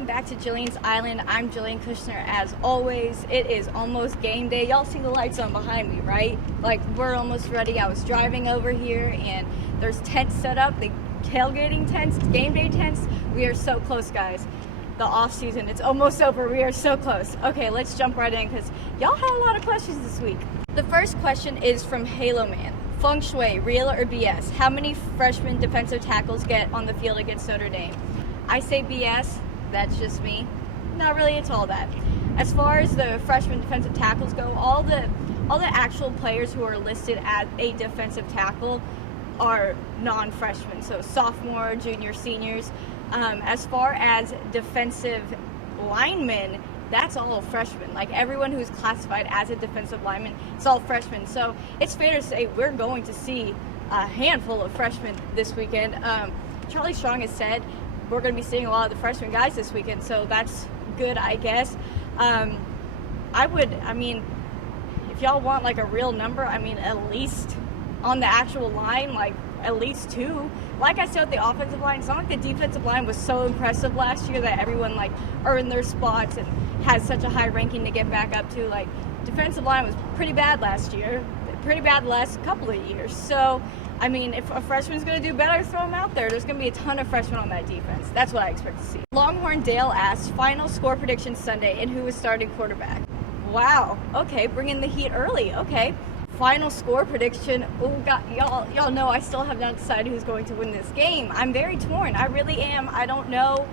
welcome back to Jillian's Island. I'm Jillian Kushner as always. It is almost game day. Y'all see the lights on behind me, right? Like, we're almost ready. I was driving over here and there's tents set up, the tailgating tents, game day tents. We are so close, guys. The off season, it's almost over. We are so close. Okay, let's jump right in because y'all had a lot of questions this week. The first question is from Halo Man. Feng Shui, real or BS? How many freshman defensive tackles get on the field against Notre Dame? I say BS. That's just me. Not really, it's all that. As far as the freshman defensive tackles go, all the actual players who are listed as a defensive tackle are non-freshmen, so sophomore, junior, seniors. As far as defensive linemen, that's all freshmen. Like, everyone who's classified as a defensive lineman, it's all freshmen. So it's fair to say we're going to see a handful of freshmen this weekend. Charlie Strong has said we're going to be seeing a lot of the freshman guys this weekend, so that's good, I guess. If y'all want like a real number, at least on the actual line, like at least 2. Like I said with the offensive line, it's not like the defensive line was so impressive last year that everyone like earned their spots and has such a high ranking to get back up to. Like, defensive line was pretty bad last year, pretty bad the last couple of years. So, if a freshman's going to do better, throw him out there. There's going to be a ton of freshmen on that defense. That's what I expect to see. Longhorn Dale asks, final score prediction Sunday and who is starting quarterback? Wow. Okay, bring in the heat early. Okay. Final score prediction. Oh God, y'all know I still have not decided who's going to win this game. I'm very torn. I really am. I don't know.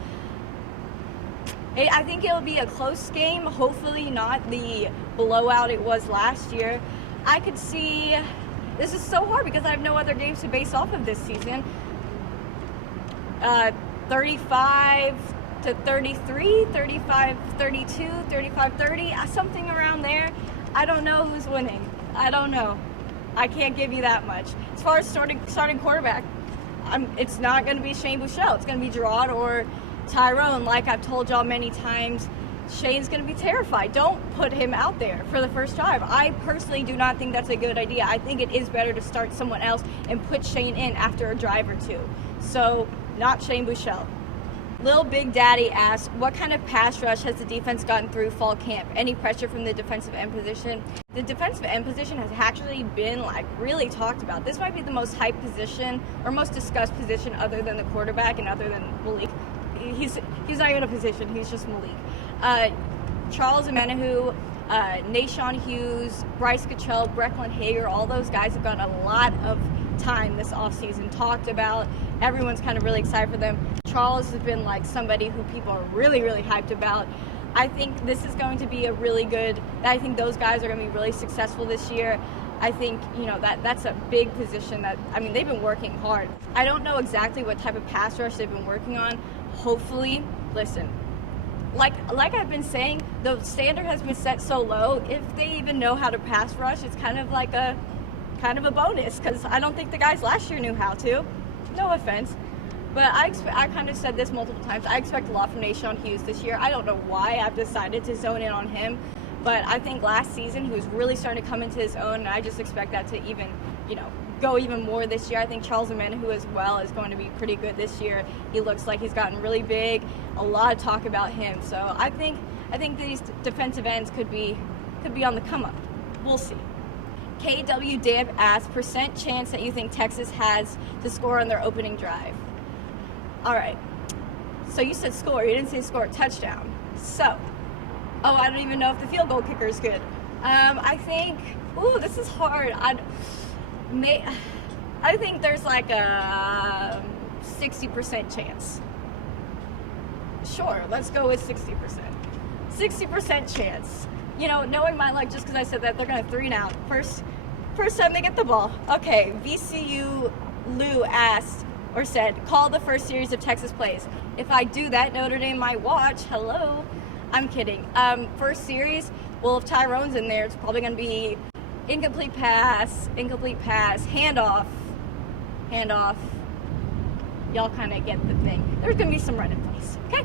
I think it'll be a close game. Hopefully not the blowout it was last year. I could see. This is so hard because I have no other games to base off of this season. 35 to 33, 35 32, 35 30, something around there. I don't know who's winning. I don't know. I can't give you that much. As far as starting quarterback, it's not going to be Shane Buechele. It's going to be Gerard or Tyrone. Like I've told y'all many times, Shane's going to be terrified. Don't put him out there for the first drive. I personally do not think that's a good idea. I think it is better to start someone else and put Shane in after a drive or two. So, not Shane Buechele. Lil Big Daddy asks, what kind of pass rush has the defense gotten through fall camp? Any pressure from the defensive end position? The defensive end position has actually been really talked about. This might be the most hyped position or most discussed position other than the quarterback and other than Malik. He's not even a position, he's just Malik. Charles Omenihu, Nashawn Hughes, Bryce Cottrell, Brecklin Hager, all those guys have gotten a lot of time this offseason talked about. Everyone's kind of really excited for them. Charles has been somebody who people are really, really hyped about. I think this is going to be I think those guys are going to be really successful this year. I think, that's a big position that, they've been working hard. I don't know exactly what type of pass rush they've been working on. Hopefully, listen, like I've been saying, the standard has been set so low. If they even know how to pass rush, it's kind of a bonus, because I don't think the guys last year knew how to. No offense. But I kind of said this multiple times. I expect a lot from Nashawn Hughes this year. I don't know why I've decided to zone in on him, but I think last season he was really starting to come into his own, and I just expect that to even, go even more this year. I think Charles Omenihu as well is going to be pretty good this year. He looks like he's gotten really big. A lot of talk about him. So I think these defensive ends could be on the come up. We'll see. KW Dab asks, % chance that you think Texas has to score on their opening drive? All right. So you said score. You didn't say score a touchdown. So, I don't even know if the field goal kicker is good. I think, this is hard. I think there's a 60% chance. Sure, let's go with 60%. 60% chance. Knowing my luck, just because I said that, they're going to 3 and out. First time they get the ball. Okay, VCU Lou asked, or said, call the first series of Texas plays. If I do that, Notre Dame might watch. Hello. I'm kidding. First series, well, if Tyrone's in there, it's probably going to be incomplete pass, handoff. Y'all kind of get the thing. There's going to be some running plays, okay?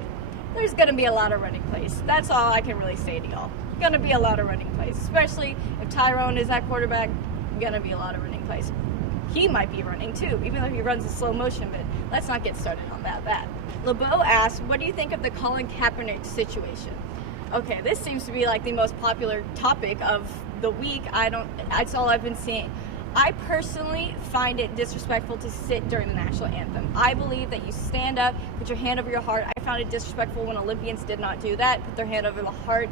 There's going to be a lot of running plays. That's all I can really say to y'all. Going to be a lot of running plays, especially if Tyrone is at quarterback. Going to be a lot of running plays. he might be running too, even though he runs in slow motion, but let's not get started on that. LeBeau asks, what do you think of the Colin Kaepernick situation? Okay, this seems to be like the most popular topic of the week. That's all I've been seeing. I personally find it disrespectful to sit during the national anthem. I believe that you stand up, put your hand over your heart. I found it disrespectful when Olympians did not do that, put their hand over the heart.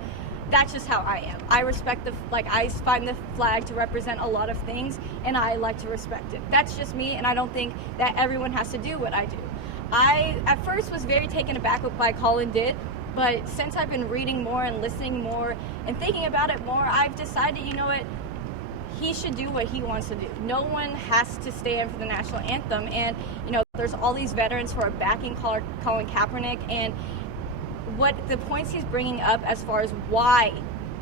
That's just how I am. I respect I find the flag to represent a lot of things, and I like to respect it. That's just me, and I don't think that everyone has to do what I do. I, at first, was very taken aback with what Colin did, but since I've been reading more and listening more and thinking about it more, I've decided, you know what, he should do what he wants to do. No one has to stand for the national anthem, and, you know, there's all these veterans who are backing Colin Kaepernick, and what the points he's bringing up as far as why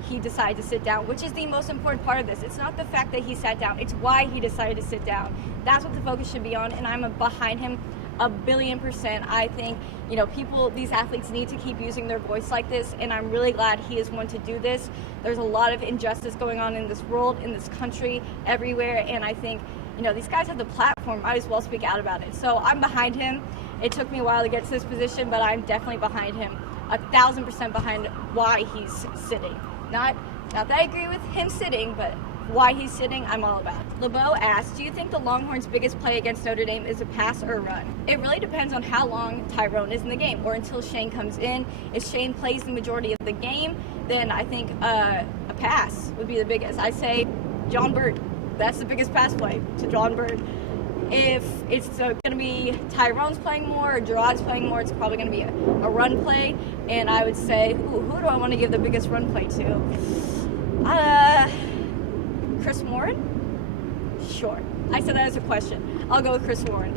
he decided to sit down, which is the most important part of this. It's not the fact that he sat down, it's why he decided to sit down. That's what the focus should be on, and I'm behind him 1,000,000,000%. I think, you know, these athletes need to keep using their voice like this, and I'm really glad he is one to do this. There's a lot of injustice going on in this world, in this country, everywhere, and I think, you know, these guys have the platform, might as well speak out about it. So I'm behind him. It took me a while to get to this position, but I'm definitely behind him, 1,000% behind why he's sitting. Not that I agree with him sitting, but why he's sitting, I'm all about. LeBeau asks, do you think the Longhorns' biggest play against Notre Dame is a pass or a run? It really depends on how long Tyrone is in the game, or until Shane comes in. If Shane plays the majority of the game, then I think a pass would be the biggest. I say John Bird. That's the biggest pass play, to John Bird. If it's going to be Tyrone's playing more or Gerard's playing more, it's probably going to be a run play. And I would say, who do I want to give the biggest run play to? Chris Warren? Sure. I said that as a question. I'll go with Chris Warren.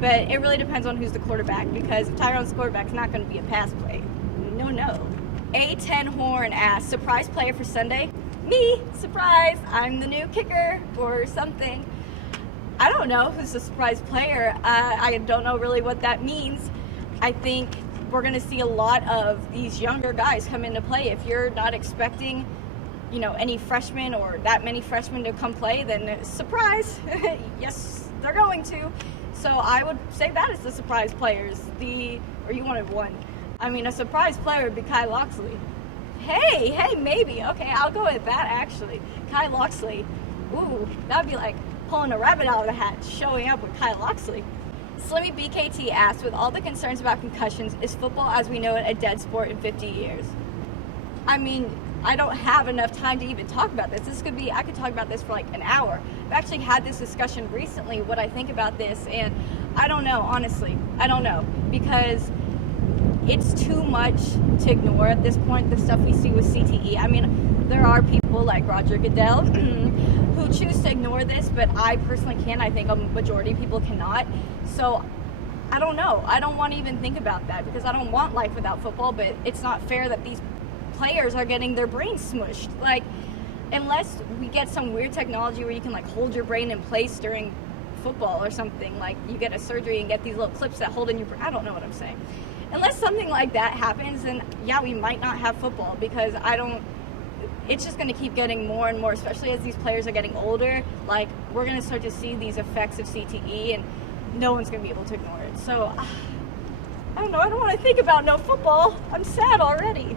But it really depends on who's the quarterback, because if Tyrone's quarterback, it's not going to be a pass play. No. A10 Horn asks, surprise player for Sunday? Me, surprise. I'm the new kicker or something. I don't know who's the surprise player. I don't know really what that means. I think we're going to see a lot of these younger guys come into play. If you're not expecting, you know, any freshmen or that many freshmen to come play, then surprise. Yes, they're going to. So I would say that is the surprise players. Or you wanted one. I mean, a surprise player would be Kai Loxley. Hey, maybe. Okay, I'll go with that, actually. Kai Loxley. Ooh, that would be like pulling a rabbit out of the hat, showing up with Kai Loxley. Slimmy BKT asked, with all the concerns about concussions, is football as we know it a dead sport in 50 years? I mean, I don't have enough time to even talk about this. I could talk about this for like an hour. I've actually had this discussion recently, what I think about this, and I don't know, honestly. I don't know, because it's too much to ignore at this point, the stuff we see with CTE. I mean, there are people like Roger Goodell who choose to ignore this, but I personally can. I think a majority of people cannot. So I don't know. I don't want to even think about that, because I don't want life without football, but it's not fair that these players are getting their brains smushed. Like, unless we get some weird technology where you can like hold your brain in place during football or something, like you get a surgery and get these little clips that hold in your brain. I don't know what I'm saying. Unless something like that happens, then yeah, we might not have football, because it's just going to keep getting more and more, especially as these players are getting older. Like, we're going to start to see these effects of CTE, and no one's going to be able to ignore it. So, I don't know. I don't want to think about no football. I'm sad already.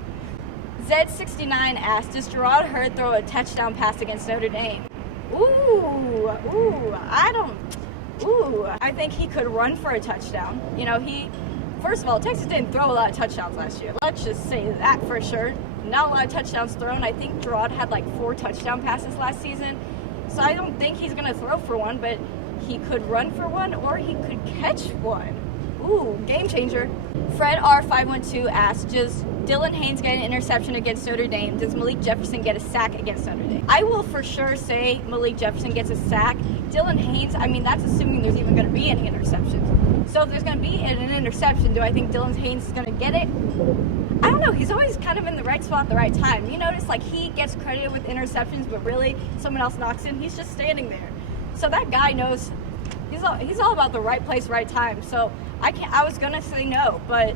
Zed69 asked, does Gerard Hurd throw a touchdown pass against Notre Dame? I think he could run for a touchdown. You know, first of all, Texas didn't throw a lot of touchdowns last year. Let's just say that for sure. Not a lot of touchdowns thrown. I think Gerard had like 4 touchdown passes last season. So I don't think he's going to throw for one, but he could run for one, or he could catch one. Ooh, game changer. Fred R512 asks, does Dylan Haynes get an interception against Notre Dame? Does Malik Jefferson get a sack against Notre Dame? I will for sure say Malik Jefferson gets a sack. Dylan Haynes, I mean, that's assuming there's even going to be any interceptions. So if there's going to be an interception, do I think Dylan Haynes is going to get it? I don't know. He's always kind of in the right spot at the right time. You notice, like, he gets credited with interceptions, but really someone else knocks in. He's just standing there. So that guy knows he's all about the right place, right time. So I was going to say no, but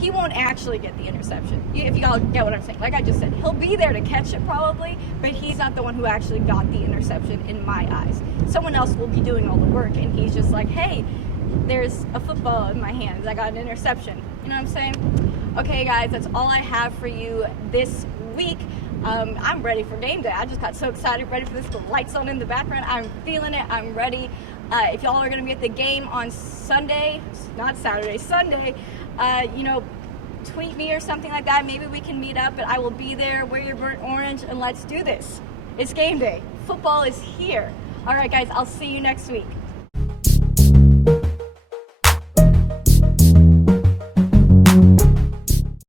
he won't actually get the interception. If y'all get what I'm saying. Like I just said, he'll be there to catch it probably, but he's not the one who actually got the interception in my eyes. Someone else will be doing all the work, and he's just like, hey, there's a football in my hands. I got an interception. You know what I'm saying? Okay, guys, that's all I have for you this week. I'm ready for game day. I just got so excited, ready for this. The lights on in the background. I'm feeling it. I'm ready. If y'all are going to be at the game on Sunday, not Saturday, Sunday, tweet me or something like that. Maybe we can meet up, but I will be there. Wear your burnt orange, and let's do this. It's game day. Football is here. All right, guys, I'll see you next week.